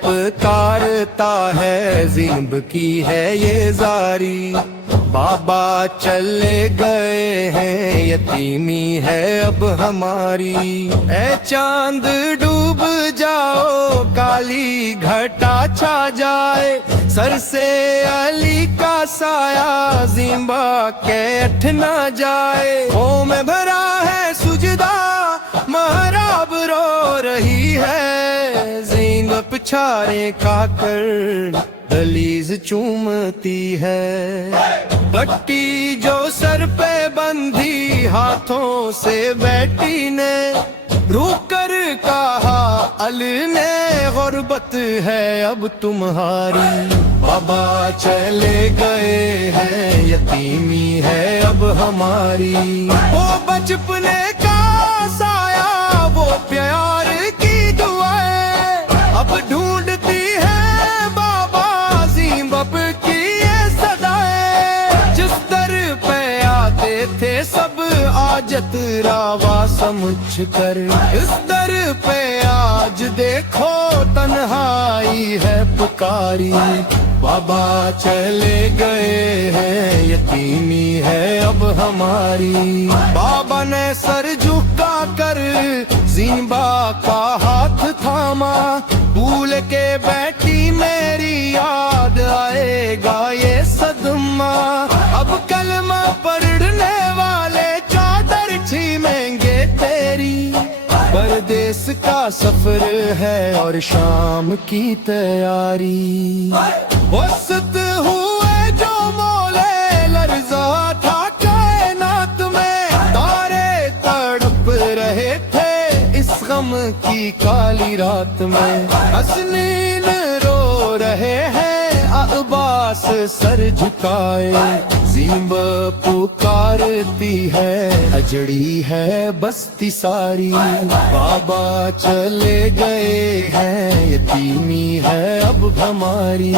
پکارتا ہے زینب کی ہے یہ زاری بابا چلے گئے ہیں یتیمی ہے اب ہماری اے چاند ڈوب جاؤ کالی گھٹا چھا جائے سر سے علی کا سایہ زیمبا کے اٹھ نہ جائے خوں میں بھرا ہے سجدہ محراب رو رہی ہے زینب پچھارے کھا کر دلیز چومتی ہے پٹی جو سر پہ بندھی ہاتھوں سے بیٹی نے روک کر کہا علی نے غربت ہے اب تمہاری بابا چلے گئے ہیں یتیمی ہے اب ہماری وہ بچپنے کا سایہ وہ پیار کی دعائیں اب ڈھونڈتی ہے بابا زینب کی یہ صدائیں جس در پہ آتے تھے سب آجت راوا سمجھ کر اس در پہ آج دیکھو تنہائی ہے پکاری بابا چلے گئے ہیں یتیمی ہے اب ہماری بابا نے سر جھکا کر زینبا کا ہاتھ تھاما بھول کے بیٹھی میری یاد آئے گا یہ صدمہ اب کلمہ پڑھنے والے چادر چھینیں گے تیری پردیس کا سفر ہے اور شام کی تیاری وسط ہوئے جو مولے لرزا تھا کائنات میں تارے تڑپ رہے تھے اس غم کی کالی رات میں حسنین رو رہے ہیں عباس سر جھکائے زینب پکارتی ہے اجڑی ہے بستی ساری بابا چلے گئے ہیں یتیمی ہے اب ہماری